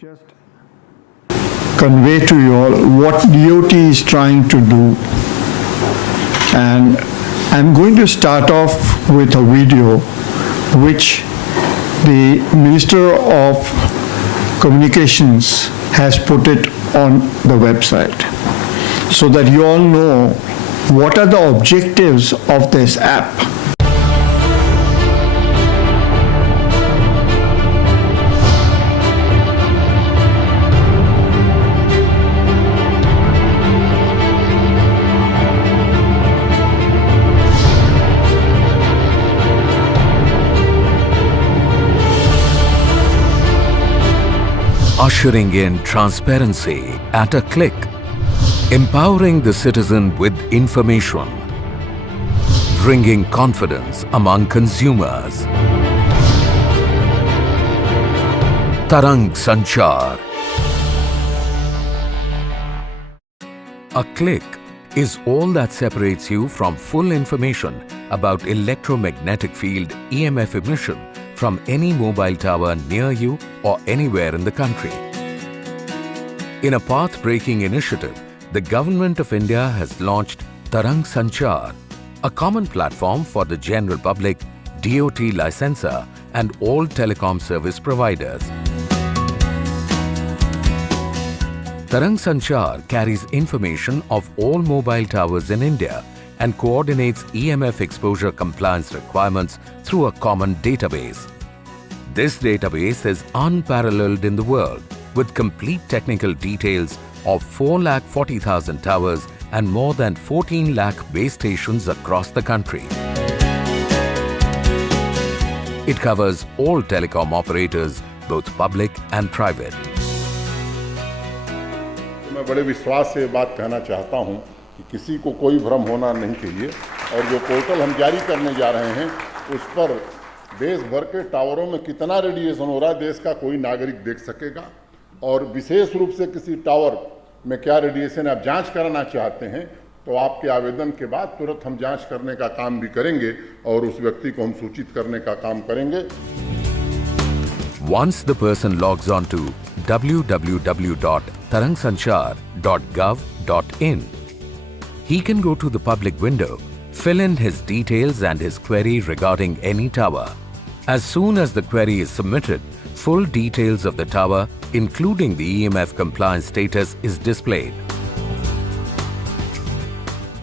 just convey to you all what DOT is trying to do. And I'm going to start off with a video which the Minister of Communications has put it on the website so that you all know what are the objectives of this app. Ushering in transparency at a click, empowering the citizen with information, bringing confidence among consumers. Tarang Sanchar. A click is all that separates you from full information about electromagnetic field EMF emission from any mobile tower near you or anywhere in the country. In a path-breaking initiative, the Government of India has launched Tarang Sanchar, a common platform for the general public, DOT licensor and all telecom service providers. Tarang Sanchar carries information of all mobile towers in India and coordinates EMF exposure compliance requirements through a common database. This database is unparalleled in the world with complete technical details of 4,40,000 towers and more than 14 lakh base stations across the country. It covers all telecom operators, both public and private. मैं बड़े विश्वास से बात कहना चाहता हूं कि किसी को कोई भ्रम होना नहीं चाहिए और जो पोर्टल हम जारी करने जा रहे हैं उस पर देश भर के टावरों में कितना रेडिएशन हो रहा है देश का कोई नागरिक देख सकेगा और विशेष रूप से किसी टावर में क्या रेडिएशन आप जांच कराना चाहते हैं तो आपके आवेदन के बाद तुरंत हम जांच करने का काम भी करेंगे और उस व्यक्ति को हम सूचित करने का काम करेंगे. Once the person logs on to www.tarangsanchar.gov.in, he can go to the public window, fill in his details and his query regarding any tower. As soon as the query is submitted, full details of the tower, including the EMF compliance status, is displayed.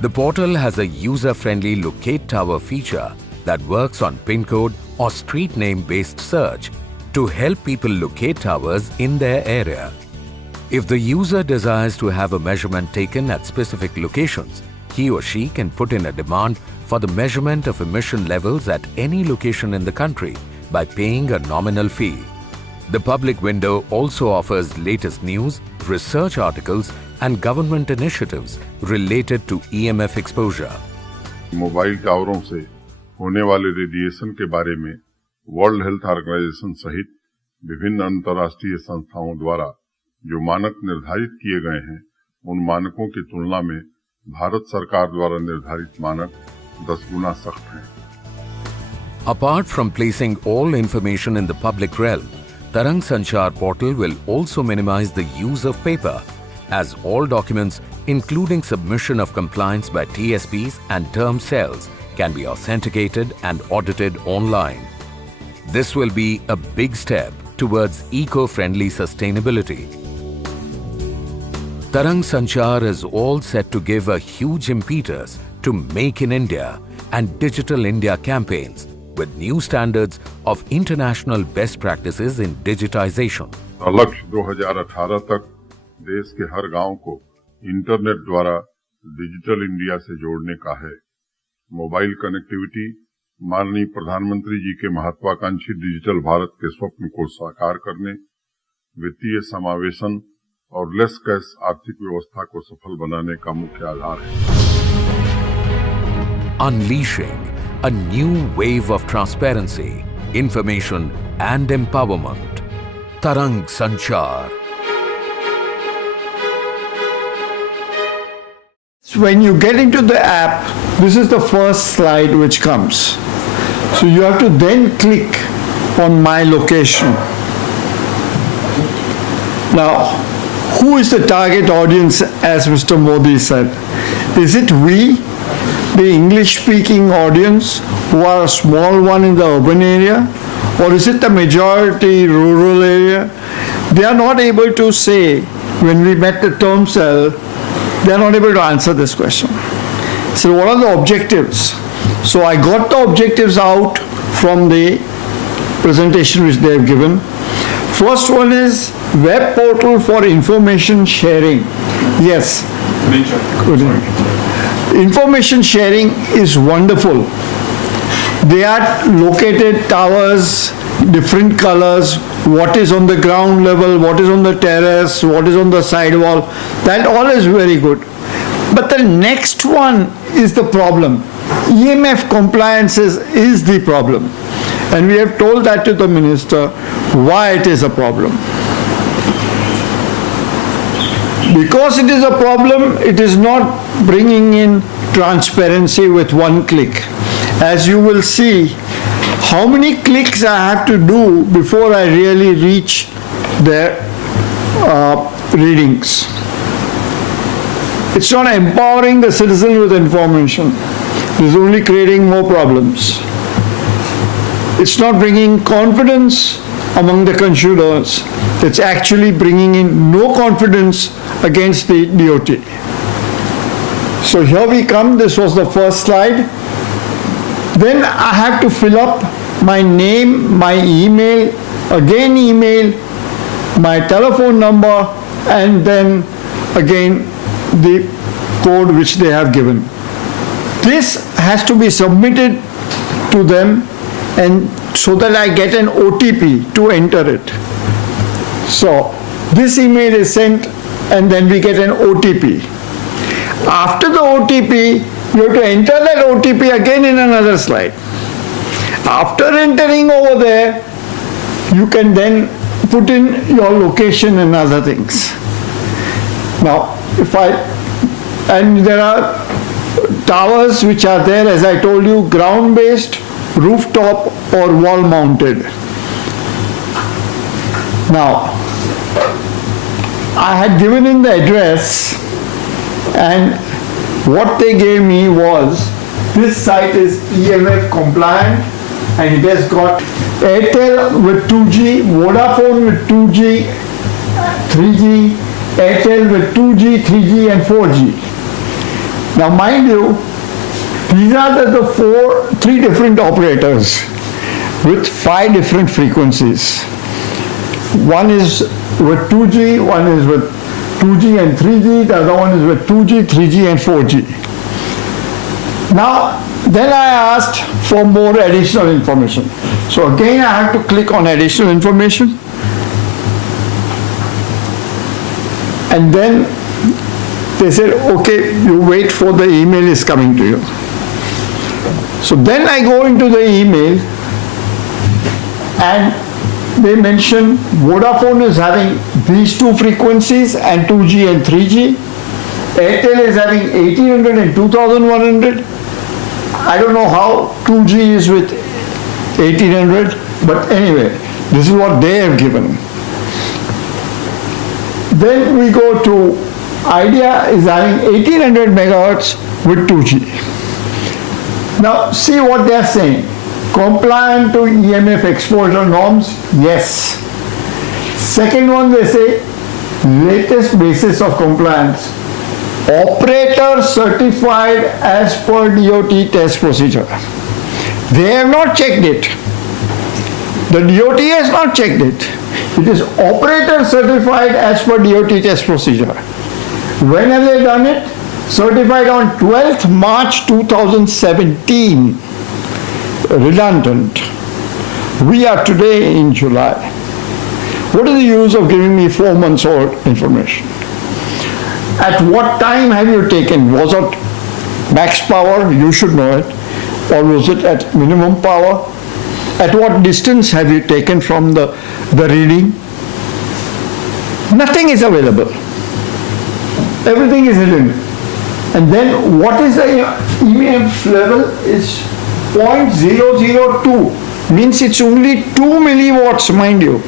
The portal has a user-friendly locate tower feature that works on PIN code or street name-based search to help people locate towers in their area. If the user desires to have a measurement taken at specific locations, he or she can put in a demand for the measurement of emission levels at any location in the country by paying a nominal fee. The public window also offers latest news, research articles and government initiatives related to EMF exposure. Mobile टावरों से होने वाले radiation के बारे में world health organisation सहित विभिन्न अंतर्राष्ट्रीय संस्थाओं द्वारा जो मानक निर्धारित किए गए हैं उन मानकों की तुलना में भारत सरकार द्वारा निर्धारित मानक 10 गुना सख्त हैं. Apart from placing all information in the public realm, Tarang Sanchar portal will also minimize the use of paper, as all documents, including submission of compliance by TSPs and term cells, can be authenticated and audited online. This will be a big step towards eco-friendly sustainability. Tarang Sanchar is all set to give a huge impetus to Make in India and Digital India campaigns with new standards of international best practices in digitization. लक्ष्य 2018 तक देश के हर गांव को internet द्वारा digital India से जोड़ने का है. मोबाइल कनेक्टिविटी माननीय प्रधानमंत्री जी के महत्वाकांक्षी डिजिटल भारत के स्वप्न को साकार करने, वित्तीय समावेशन और लेस कैश आर्थिक व्यवस्था को सफल बनाने का मुख्य आधार है. Unleashing a new wave of transparency, information and empowerment. Tarang Sanchar. When you get into the app, this is the first slide which comes. So you have to then click on my location. Now, who is the target audience, as Mr. Modi said? Is it we, the English-speaking audience, who are a small one in the urban area? Or is it the majority rural area? They are not able to say, when we met the term cell, they are not able to answer this question. So what are the objectives? So I got the objectives out from the presentation which they have given. First one is web portal for information sharing. Yes. Information sharing is wonderful. They are located towers, different colors, what is on the ground level, what is on the terrace, what is on the sidewall. That all is very good. But the next one is the problem. EMF compliance is the problem. And we have told that to the minister why it is a problem. Because it is a problem, it is not bringing in transparency with one click. As you will see, how many clicks I have to do before I really reach their readings. It's not empowering the citizen with information. It is only creating more problems. It's not bringing confidence among the consumers. It's actually bringing in no confidence against the DOT. So here we come. This was the first slide. Then I have to fill up my name, my email, my telephone number, and then again the code which they have given. This has to be submitted to them, and so that I get an OTP to enter it. So this email is sent, and then we get an OTP. After the OTP, you have to enter that OTP again in another slide. After entering over there, you can then put in your location and other things. Now, and there are towers which are there, as I told you, ground-based, rooftop, or wall-mounted. Now, I had given in the address, and what they gave me was, this site is EMF compliant, and it has got Airtel with 2G, Vodafone with 2G, 3G, Airtel with 2G, 3G, and 4G. Now, mind you, these are the three different operators with 5 different frequencies. One is with 2G, one is with 2G and 3G, the other one is with 2G, 3G, and 4G. Now, then I asked for more additional information. So again, I have to click on additional information. And then they said, okay, you wait for the email is coming to you. So then I go into the email, and they mention Vodafone is having these 2 frequencies and 2G and 3G. Airtel is having 1800 and 2100. I don't know how 2G is with 1800, but anyway, this is what they have given. Then we go to Idea is having 1800 megahertz with 2G. Now see what they are saying. Compliant to EMF exposure norms, yes. Second one, they say latest basis of compliance. Operator certified as per DOT test procedure. They have not checked it. The DOT has not checked it. It is operator certified as per DOT test procedure. When have they done it? Certified on 12th March 2017. Redundant. We are today in July. What is the use of giving me 4 months old information? At what time have you taken? Was it max power? You should know it. Or was it at minimum power? At what distance have you taken from the reading? Nothing is available. Everything is hidden. And then what is the EMF level? Is 0.002. Means it's only 2 milliwatts, mind you.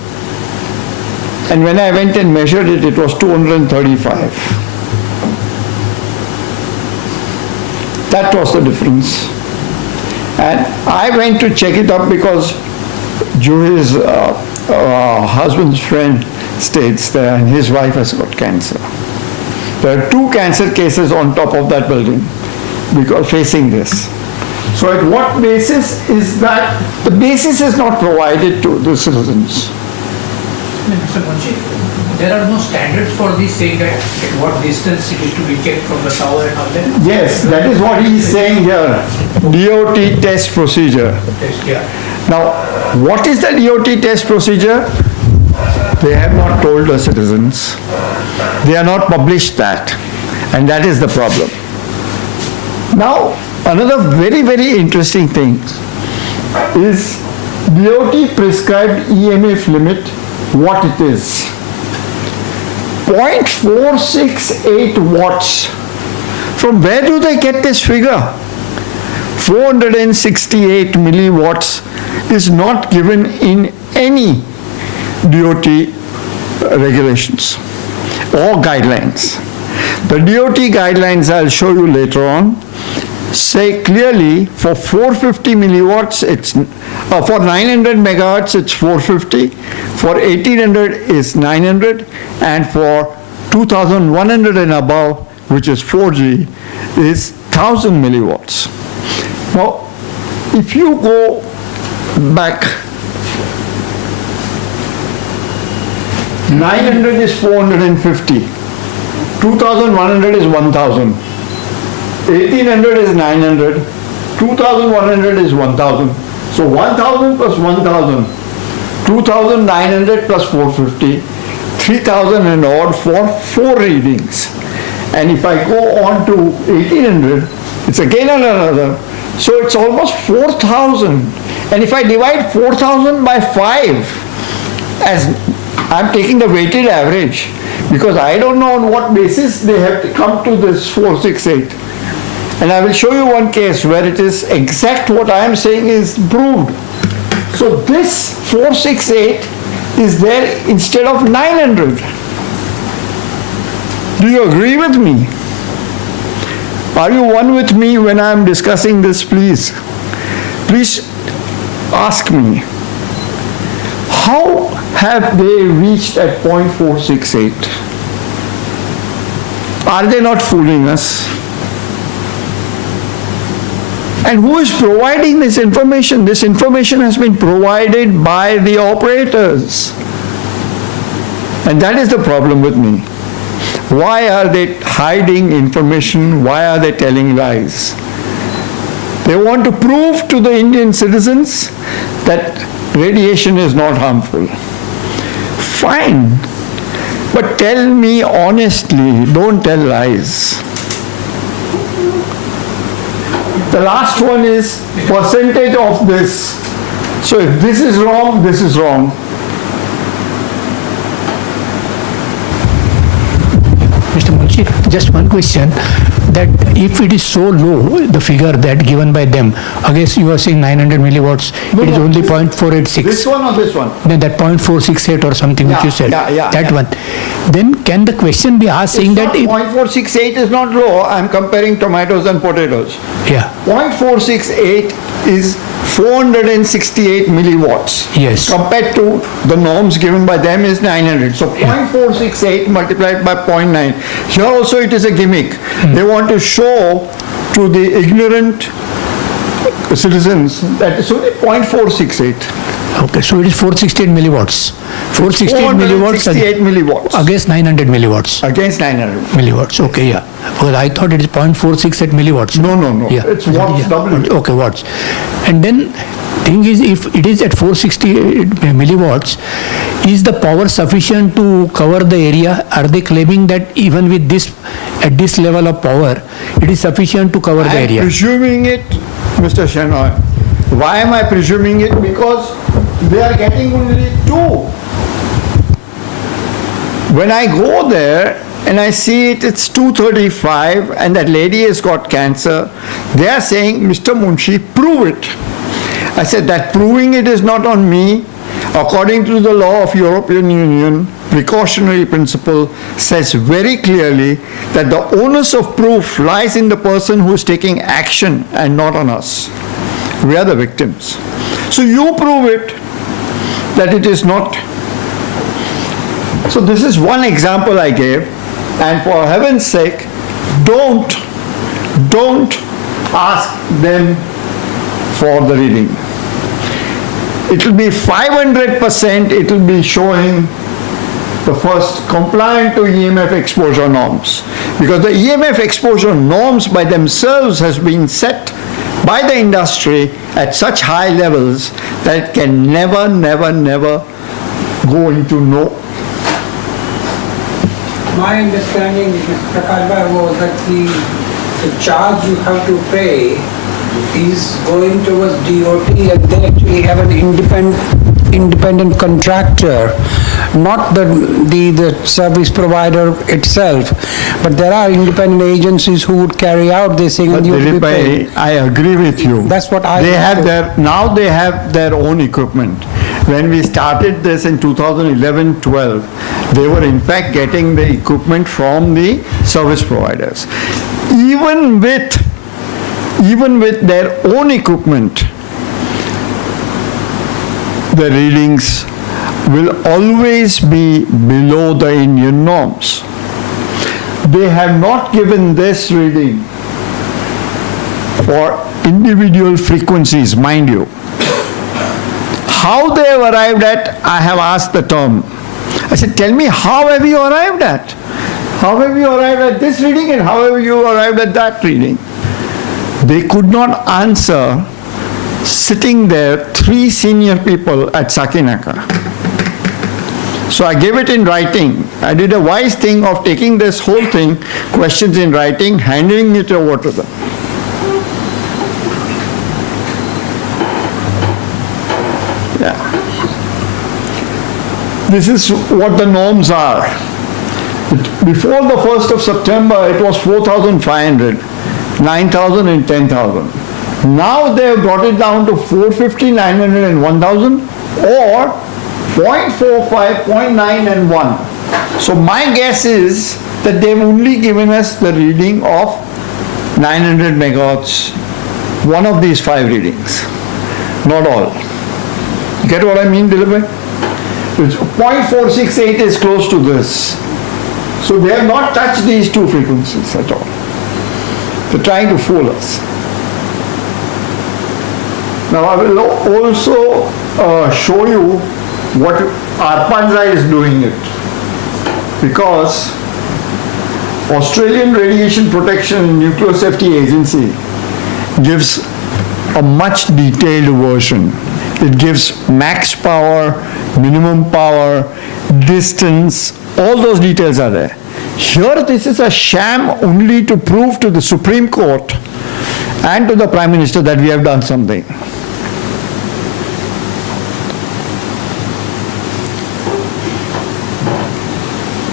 And when I went and measured it, it was 235. That was the difference. And I went to check it up because Juhi's husband's friend stays there and his wife has got cancer. There are 2 cancer cases on top of that building because facing this. So at what basis is that? The basis is not provided to the citizens. Mr. Munshi, there are no standards for this, saying that at what distance it is to be kept from the tower and all that? Yes, that is what he is saying here. DOT test procedure. Yeah. Now, what is the DOT test procedure? They have not told the citizens. They are not published that. And that is the problem. Now, another very, very interesting thing is DOT prescribed EMF limit, what it is. 0.468 watts. From where do they get this figure? 468 milliwatts is not given in any DOT regulations or guidelines. The DOT guidelines, I'll show you later on, say clearly for 450 milliwatts, it's for 900 megahertz, it's 450. For 1800 is 900, and for 2100 and above, which is 4G, is 1000 milliwatts. Now, if you go back, 900 is 450, 2100 is 1000, 1800 is 900, 2100 is 1000. So 1000 plus 1000, 2900 plus 450, 3000 and odd for 4 readings. And if I go on to 1800, it's again another. So it's almost 4000. And if I divide 4000 by 5, as I'm taking the weighted average, because I don't know on what basis they have to come to this 468. And I will show you one case where it is exact what I am saying is proved. So this 468 is there instead of 900. Do you agree with me? Are you one with me when I am discussing this, please? Please ask me. How have they reached at 0.468? Are they not fooling us? And who is providing this information? This information has been provided by the operators. And that is the problem with me. Why are they hiding information? Why are they telling lies? They want to prove to the Indian citizens that radiation is not harmful. Fine. But tell me honestly, don't tell lies. The last one is percentage of this. So if this is wrong, this is wrong. Mr. Munshi, just one question, that if it is so low, the figure that given by them, I guess you are saying 900 milliwatts, No, it is no, only this- 0.486. This one or this one? Then that 0.468 or something which you said, Yeah. one. Then can the question be asked saying that, if, 0.468 is not low. I'm comparing tomatoes and potatoes. yeah, 0.468 is 468 milliwatts. Yes. Compared to the norms given by them is 900. So 0.468 multiplied by 0.9. Here also it is a gimmick. They want to show to the ignorant citizens that it's only 0.468. okay, so it is 468 milliwatts. 468 milliwatts 468 milliwatts against 900 milliwatts. against 900. Milliwatts, okay, yeah. Because I thought it is 0.468 milliwatts. No. Yeah. It's watts W. Okay, watts. And then thing is, if it is at 468 milliwatts, is the power sufficient to cover the area? Are they claiming that even with this, at this level of power, it is sufficient to cover the I'm area? presuming it, Mr. Shenoy. Why am I presuming it? Because they are getting only 2. When I go there and I see it, it's 235 and that lady has got cancer, they are saying, Mr. Munshi, prove it. I said, that proving it is not on me, according to the law of European Union, precautionary principle says very clearly that the onus of proof lies in the person who is taking action and not on us. We are the victims. So you prove it that it is not. So this is one example I gave, and for heaven's sake, don't ask them for the reading. It will be 500%, it will be showing the first compliant to EMF exposure norms. Because the EMF exposure norms by themselves has been set by the industry at such high levels that it can never go into no. My understanding, Mr. Prakash, was that the charge you have to pay is going towards DOT, and they actually have an independent contractor, not the service provider itself, but there are independent agencies who would carry out this thing. But and you would be paid. I agree with you. That's what I They have understood. now they have their own equipment. When we started this in 2011-12, they were in fact getting the equipment from the service providers. Even with their own equipment, the readings will always be below the Indian norms. They have not given this reading for individual frequencies, mind you. How they have arrived at, I have asked the term. I said, tell me, how have you arrived at? How have you arrived at this reading and how have you arrived at that reading? They could not answer, sitting there, 3 senior people at Sakinaka. So I gave it in writing. I did a wise thing of taking this whole thing, questions in writing, handing it over to them. Yeah. This is what the norms are. Before the 1st of September, it was 4,500, 9,000 and 10,000. Now they have brought it down to 450, 900 and 1,000, or 0.45, 0.9 and 1. So my guess is that they've only given us the reading of 900 megawatts, one of these 5 readings, not all. Get what I mean, Dilip? 0.468 is close to this. So they have not touched these 2 frequencies at all. They're trying to fool us. Now I will also show you what ARPANZA is doing it. Because Australian Radiation Protection and Nuclear Safety Agency gives a much detailed version. It gives max power, minimum power, distance, all those details are there. Here this is a sham only to prove to the Supreme Court and to the Prime Minister that we have done something.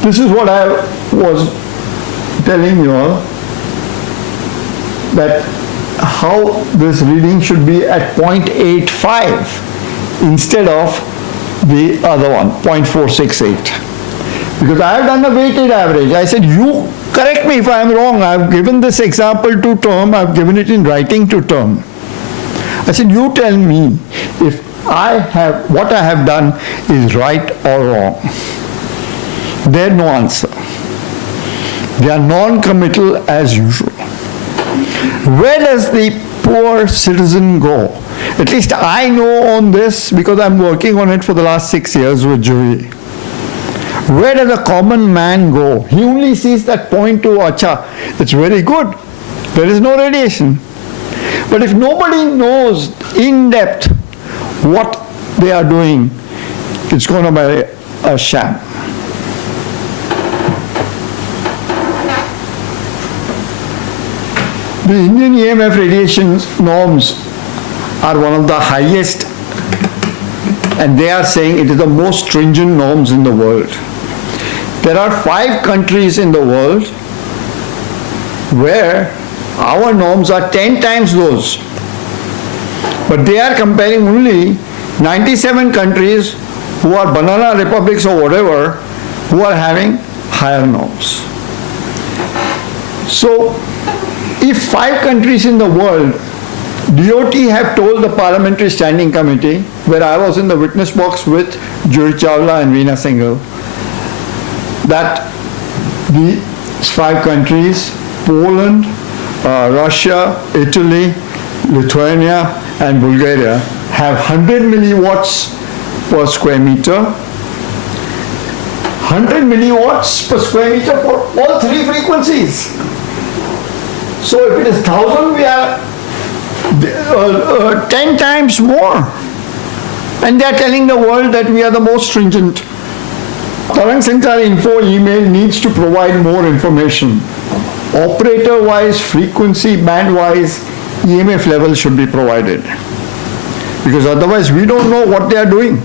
This is what I was telling you all, that how this reading should be at 0.85 instead of the other one, 0.468. Because I have done a weighted average. I said, you correct me if I am wrong. I have given this example to term. I have given it in writing to term. I said, you tell me if what I have done is right or wrong. They had no answer. They are non-committal as usual. Where does the poor citizen go? At least I know on this because I'm working on it for the last 6 years with Jury. Where does a common man go? He only sees that 0.2, acha, that's very good. There is no radiation. But if nobody knows in depth what they are doing, it's going to be a sham. The Indian EMF radiation norms are one of the highest, and they are saying it is the most stringent norms in the world. There are 5 countries in the world where our norms are 10 times those. But they are comparing only 97 countries who are banana republics or whatever, who are having higher norms. So, if 5 countries in the world, DOT have told the Parliamentary Standing Committee, where I was in the witness box with Juhi Chawla and Veena Singhal, that these 5 countries, Poland, Russia, Italy, Lithuania, and Bulgaria, have 100 milliwatts per square meter. 100 milliwatts per square meter for all 3 frequencies. So if it is 1,000, we are 10 times more. And they are telling the world that we are the most stringent. Tarang Sanchar info email needs to provide more information. Operator-wise, frequency, band-wise, EMF level should be provided. Because otherwise we don't know what they are doing.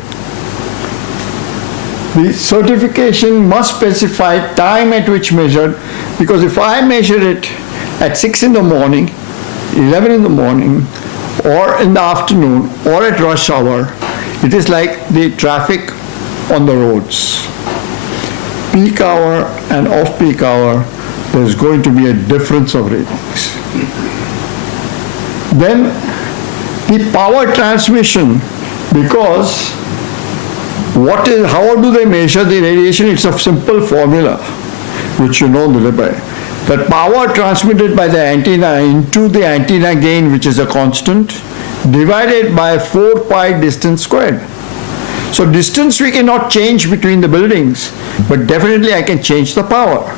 The certification must specify time at which measured, because if I measure it at 6 in the morning, 11 in the morning, or in the afternoon, or at rush hour, it is like the traffic on the roads. Peak hour and off-peak hour, there's going to be a difference of readings. Then the power transmission, because how do they measure the radiation? It's a simple formula, which you know, Dilip. That power transmitted by the antenna into the antenna gain, which is a constant, divided by 4 pi distance squared. So distance we cannot change between the buildings, but definitely I can change the power,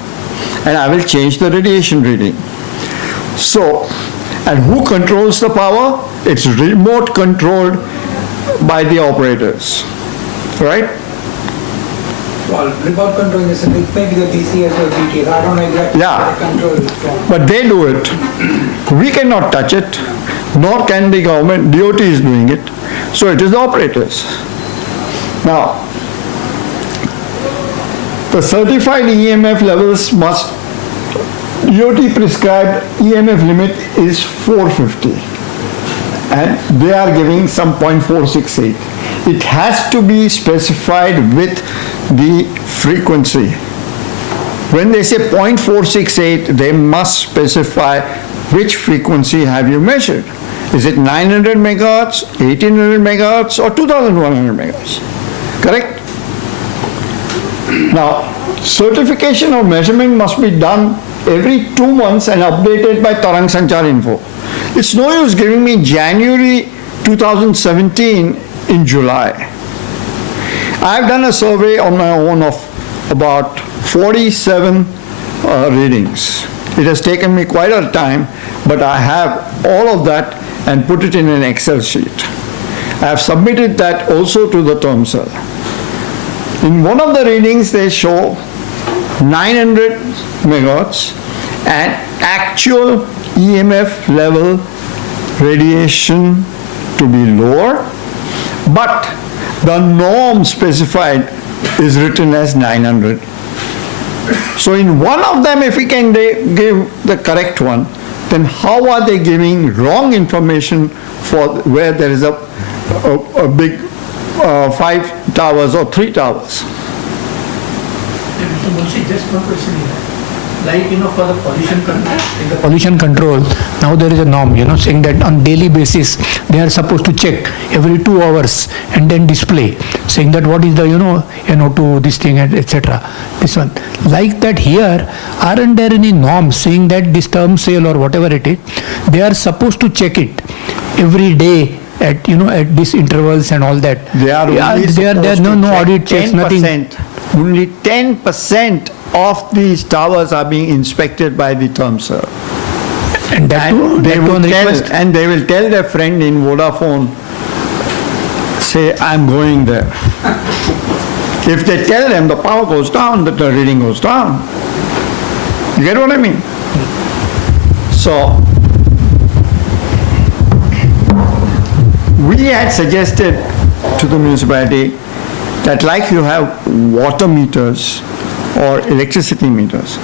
and I will change the radiation reading. So, and who controls the power? It's remote controlled by the operators, right? Well, remote control is maybe the DCS or BTS. I don't know exactly Yeah. what the control is from. But they do it. We cannot touch it, nor can the government. DOT is doing it. So it is the operators. Now, the certified EMF levels must, DOT prescribed EMF limit is 450. And they are giving some 0.468. It has to be specified with the frequency. When they say 0.468, they must specify which frequency have you measured. Is it 900 megahertz, 1800 megahertz, or 2100 megahertz? Correct? Now, certification or measurement must be done every 2 months and updated by Tarang Sanchar info. It's no use giving me January 2017 in July. I've done a survey on my own of about 47 readings. It has taken me quite a time, but I have all of that and put it in an Excel sheet. I have submitted that also to the term cell. In one of the readings, they show 900 megahertz and actual EMF level radiation to be lower, but the norm specified is written as 900. So in one of them, if we can give the correct one, then how are they giving wrong information for where there is a big 5 towers or 3 towers? Mr. Munshi, just one question here. Like, for the pollution control, now there is a norm, saying that on daily basis, they are supposed to check every 2 hours and then display, saying that what is the, NO2, this thing, etc. This one. Like that here, aren't there any norms saying that this term sale or whatever it is, they are supposed to check it every day at, at these intervals and all that? They are no audit checks, nothing. Only 10% of these towers are being inspected by the term cell. And they will tell their friend in Vodafone, say, I'm going there. If they tell them, the power goes down, the reading goes down. You get what I mean? So, we had suggested to the municipality that like you have water meters or electricity meters,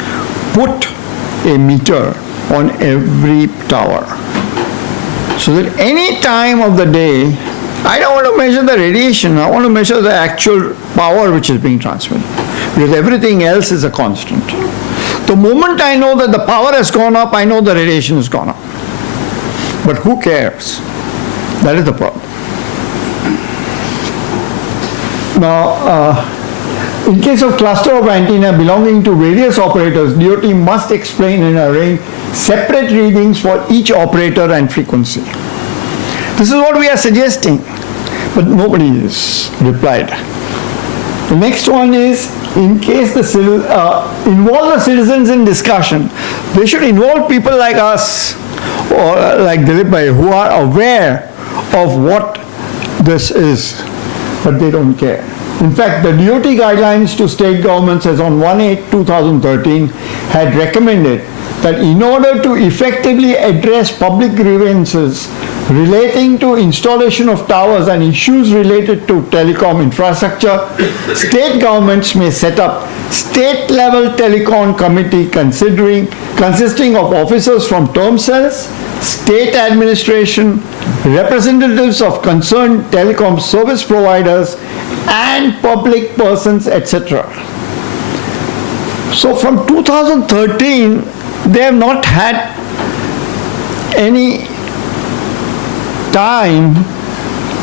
put a meter on every tower, so that any time of the day I don't want to measure the radiation, I want to measure the actual power which is being transmitted. Because everything else is a constant. The moment I know that the power has gone up, I know the radiation has gone up. But who cares? That is the problem. Now, in case of cluster of antenna belonging to various operators, DOT must explain and arrange separate readings for each operator and frequency. This is what we are suggesting, but nobody has replied. The next one is, in case involve the citizens in discussion. They should involve people like us, or like Dilip Bhai, who are aware of what this is, but they don't care. In fact, the DOT guidelines to state governments as on 1/8/2013 had recommended that in order to effectively address public grievances relating to installation of towers and issues related to telecom infrastructure, state governments may set up state-level telecom committee consisting of officers from term cells, state administration, representatives of concerned telecom service providers, and public persons, etc. So from 2013, they have not had any time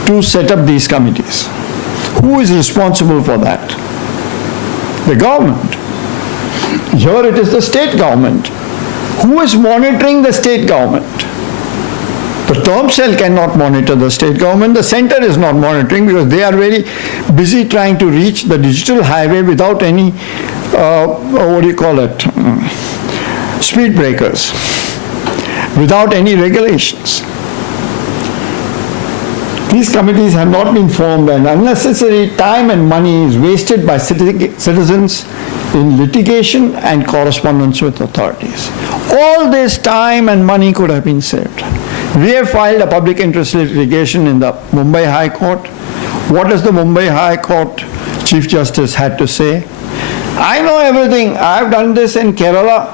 to set up these committees. Who is responsible for that? The government. Here it is the state government. Who is monitoring the state government? The term cell cannot monitor the state government. The center is not monitoring because they are very busy trying to reach the digital highway without any, speed breakers, without any regulations. These committees have not been formed, and unnecessary time and money is wasted by citizens in litigation and correspondence with authorities. All this time and money could have been saved. We have filed a public interest litigation in the Mumbai High Court. What does the Mumbai High Court Chief Justice had to say? I know everything. I've done this in Kerala.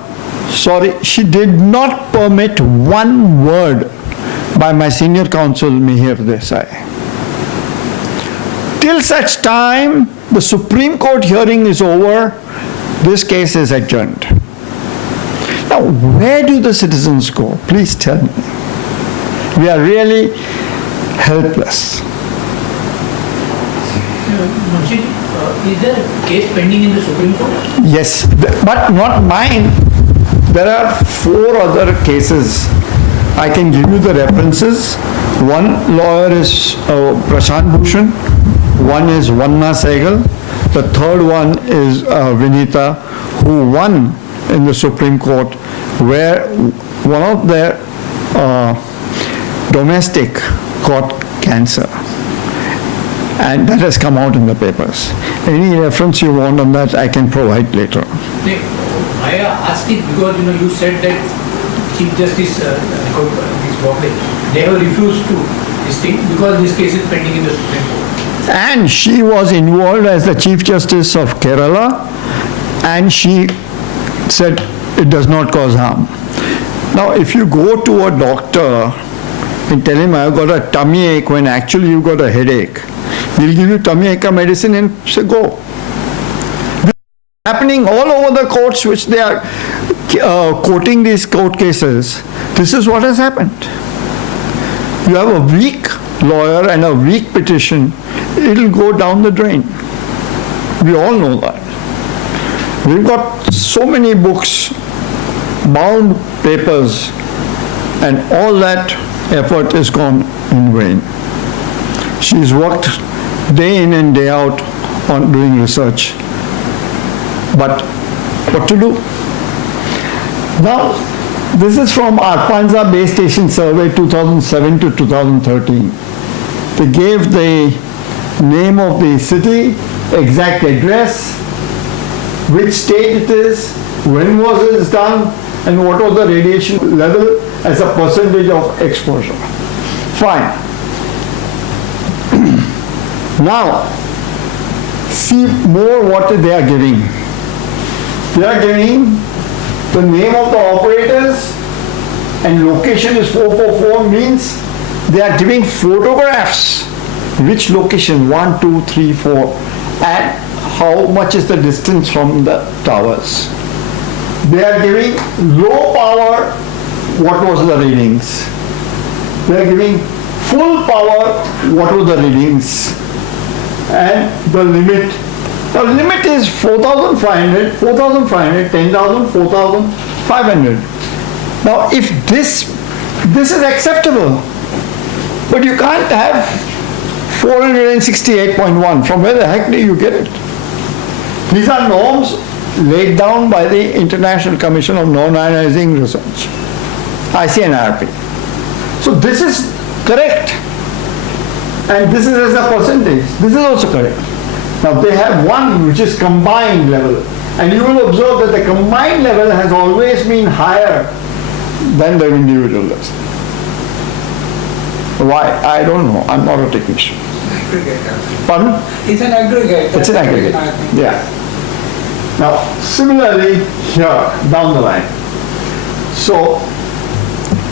Sorry, she did not permit one word by my senior counsel, Mihir Desai. Till such time the Supreme Court hearing is over, this case is adjourned. Now, where do the citizens go? Please tell me. We are really helpless. Munshi, is there a case pending in the Supreme Court? Yes, but not mine. There are 4 other cases. I can give you the references. One lawyer is Prashant Bhushan, one is Vanna Sehgal, the third one is Vinita, who won in the Supreme Court, where one of their domestic caught cancer. And that has come out in the papers. Any reference you want on that, I can provide later. I asked it because you said that Chief Justice they have refused to this thing because this case is pending in the Supreme Court. And she was involved as the Chief Justice of Kerala, and she said it does not cause harm. Now, if you go to a doctor and tell him I've got a tummy ache when actually you've got a headache, he'll give you tummy ache medicine and say go. This is happening all over the courts which they are quoting these court cases. This is what has happened. You have a weak lawyer and a weak petition, it'll go down the drain. We all know that. We've got so many books, bound papers, and all that effort is gone in vain. She's worked day in and day out on doing research. But what to do? Now, this is from Arpanza Base Station Survey 2007 to 2013. They gave the name of the city, exact address, which state it is, when was it done, and what was the radiation level as a percentage of exposure. Fine. Now, see more what they are giving. They are giving the name of the operators and location is 444 means they are giving photographs which location, 1, 2, 3, 4, and how much is the distance from the towers. They are giving low power, what was the readings? They are giving full power, what were the readings? And the limit is 4,500, 10,000, 4,500. Now, if this is acceptable, but you can't have 468.1. From where the heck do you get it? These are norms laid down by the International Commission on Non-Ionizing Research, ICNRP. So this is correct. And this is as a percentage. This is also correct. Now they have one which is combined level. And you will observe that the combined level has always been higher than the individual level. Why? I don't know. I'm not a technician. Pardon? It's an aggregate. It's an aggregate. Yeah. Now, similarly here, down the line. So,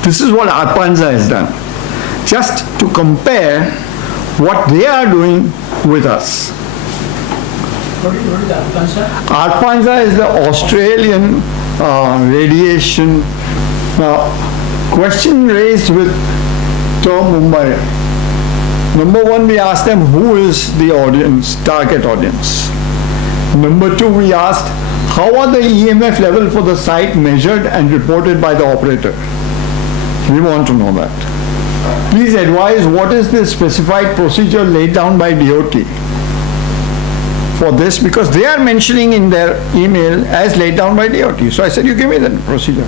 this is what Arpanza has done. Just to compare what they are doing with us. What is Arpanza? Arpanza is the Australian radiation. Now, question raised with Tom Mumbai. Number one, we asked them who is the audience, target audience. Number two, we asked how are the EMF level for the site measured and reported by the operator. We want to know that. Please advise what is the specified procedure laid down by DOT for this, because they are mentioning in their email as laid down by DOT. So I said, you give me the procedure.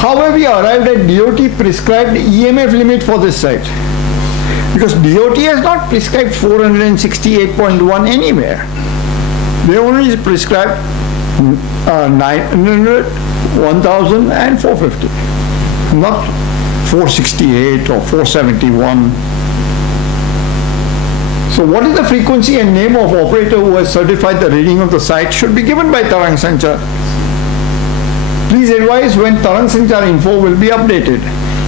How have we arrived at DOT prescribed EMF limit for this site? Because DOT has not prescribed 468.1 anywhere. They only prescribed 900, 1000 and 450. Not 468 or 471. So what is the frequency and name of operator who has certified the reading of the site should be given by Tarang Sanchar. Please advise when Tarang Sanchar info will be updated.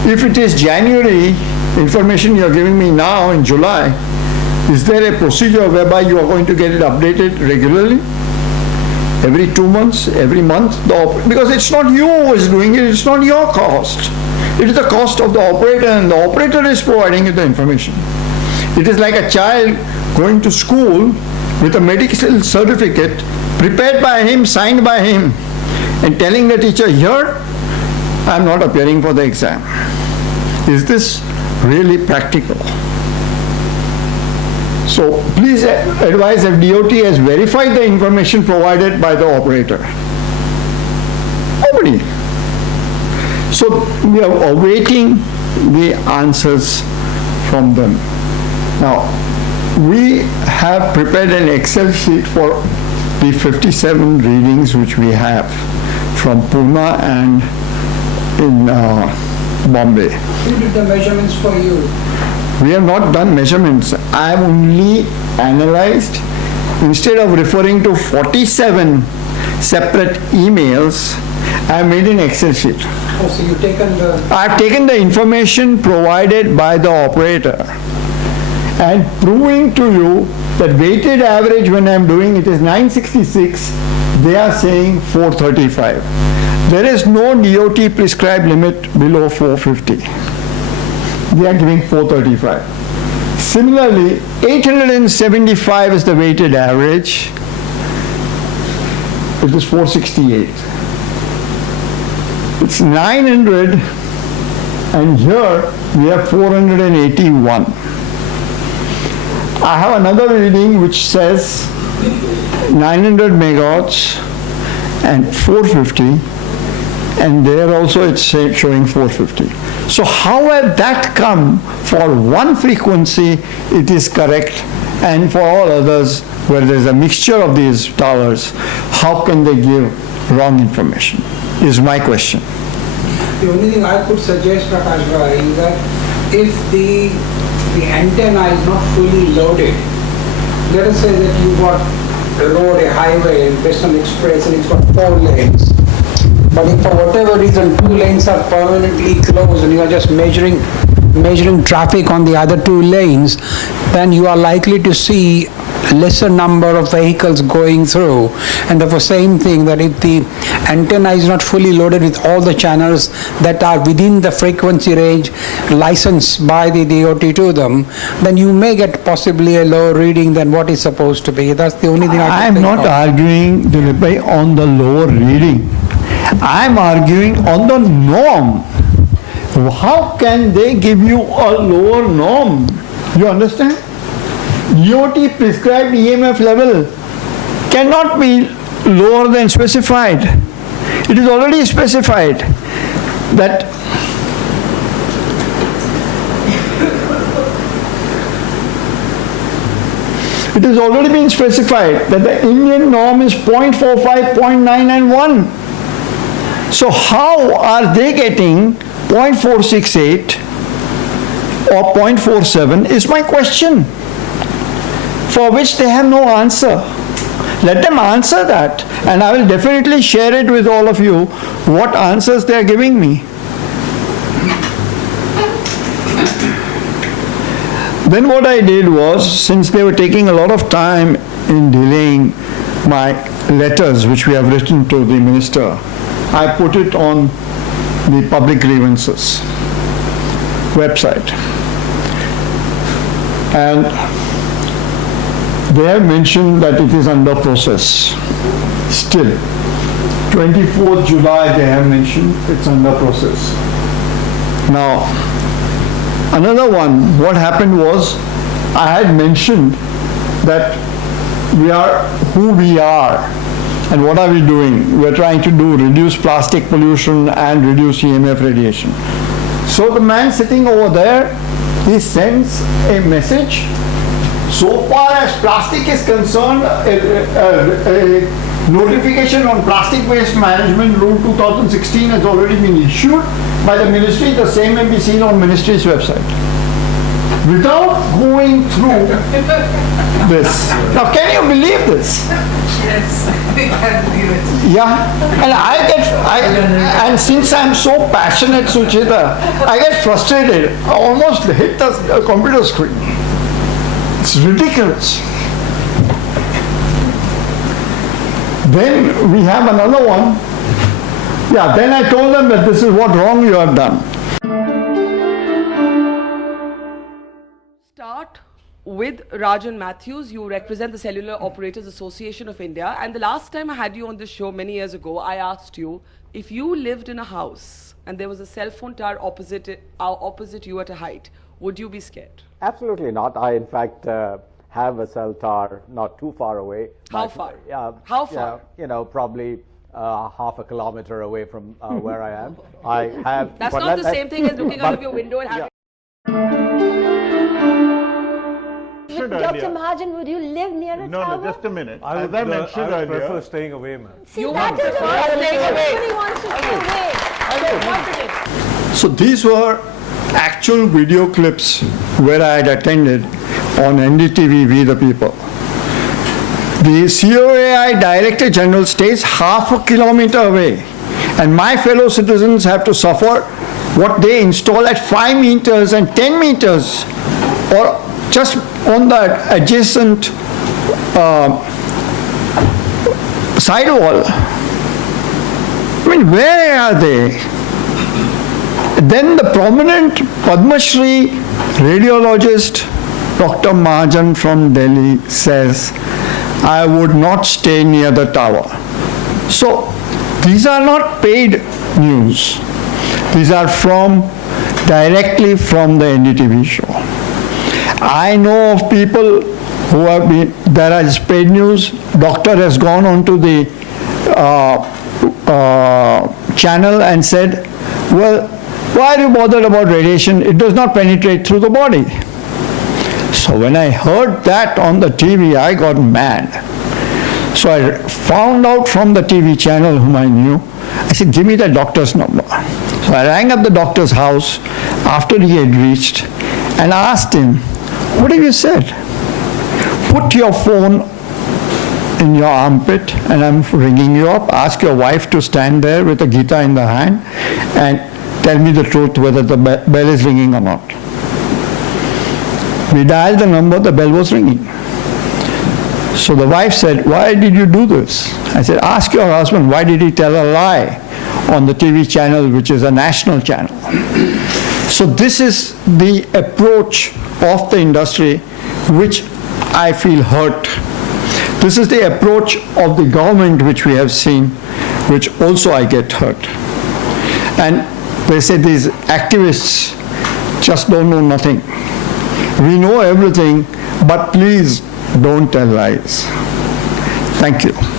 If it is January information you are giving me now in July, is there a procedure whereby you are going to get it updated regularly? Every 2 months, every month? Because it's not you who is doing it, it's not your cost. It is the cost of the operator, and the operator is providing you the information. It is like a child going to school with a medical certificate prepared by him, signed by him, and telling the teacher, here, I'm not appearing for the exam. Is this really practical? So please advise if DOT has verified the information provided by the operator. Nobody. So we are awaiting the answers from them. Now, we have prepared an Excel sheet for the 57 readings which we have from Pune and in Bombay. Who did the measurements for you? We have not done measurements. I have only analyzed, instead of referring to 47 separate emails, I have made an Excel sheet. Oh, so you've taken the... I have taken the information provided by the operator and proving to you that weighted average when I am doing it is 966, they are saying 435. There is no DOT prescribed limit below 450. They are giving 435. Similarly, 875 is the weighted average. It is 468. It's 900, and here we have 481. I have another reading which says 900 megawatts and 450, and there also it's showing 450. So how has that come? For one frequency it is correct, and for all others where there is a mixture of these towers, how can they give wrong information, is my question. The only thing I could suggest, Prakash Bhai, is that if the antenna is not fully loaded, let us say that you got a road, a highway, Western Express, and it's got 4 lanes. But if for whatever reason 2 lanes are permanently closed and you are just measuring measuring traffic on the other two lanes, then you are likely to see lesser number of vehicles going through. And therefore, same thing, that if the antenna is not fully loaded with all the channels that are within the frequency range licensed by the DOT to them, then you may get possibly a lower reading than what is supposed to be. That's the only thing I I can am think not of. arguing, Dilip bhai, on the lower reading. I am arguing on the norm. How can they give you a lower norm? You understand? DOT prescribed EMF level cannot be lower than specified. It is already specified that it has already been specified that the Indian norm is 0.45, 0.9 and 1. So how are they getting 0.468 or 0.47 is my question, for which they have no answer. Let them answer that, and I will definitely share it with all of you, what answers they are giving me. Then what I did was, since they were taking a lot of time in delaying my letters which we have written to the minister, I put it on the public grievances website. And they have mentioned that it is under process still. 24th July they have mentioned it's under process. Now, another one, what happened was, I had mentioned that we are who we are and what are we doing. We are trying to reduce plastic pollution and reduce EMF radiation. So the man sitting over there, he sends a message. So far as plastic is concerned, a notification on plastic waste management rule 2016 has already been issued by the ministry. The same may be seen on ministry's website. Without going through this. Now can you believe this? Yes, we can believe it. Yeah, and and since I'm so passionate, Suchita, I get frustrated. I almost hit the computer screen. It's ridiculous. Then we have another one. Yeah, then I told them that this is what wrong you have done. Start with Rajan Matthews. You represent the Cellular Operators Association of India. And the last time I had you on this show many years ago, I asked you if you lived in a house and there was a cell phone tower opposite you at a height, would you be scared? Absolutely not. I, in fact, have a cell tower not too far away. How far? How far? You know, probably half a kilometer away from where I am. I have. That's not the same thing as looking out of your window and having. Dr. Mahajan, would you live near a tower? No, just a minute. As I mentioned earlier, I prefer staying away, man. See, that is what everybody wants to stay away. So these were actual video clips where I had attended on NDTV, We the People. The COAI Director General stays half a kilometer away, and my fellow citizens have to suffer what they install at 5 meters and 10 meters, or just on the adjacent sidewall. I mean, where are they? Then the prominent Padma Shri radiologist, Dr. Mahajan from Delhi, says, I would not stay near the tower. So these are not paid news. These are directly from the NDTV show. I know of people who have been, there is paid news, doctor has gone onto the channel and said, well, why are you bothered about radiation? It does not penetrate through the body. So when I heard that on the TV, I got mad. So I found out from the TV channel whom I knew. I said, give me the doctor's number. So I rang up the doctor's house after he had reached and asked him, what have you said? Put your phone in your armpit and I'm ringing you up. Ask your wife to stand there with a Gita in the hand and tell me the truth whether the bell is ringing or not. We dialed the number, the bell was ringing. So the wife said, "Why did you do this?" I said, "Ask your husband, why did he tell a lie on the TV channel, which is a national channel?" So this is the approach of the industry, which I feel hurt. This is the approach of the government, which we have seen, which also I get hurt. And they say these activists just don't know nothing. We know everything, but please don't tell lies. Thank you.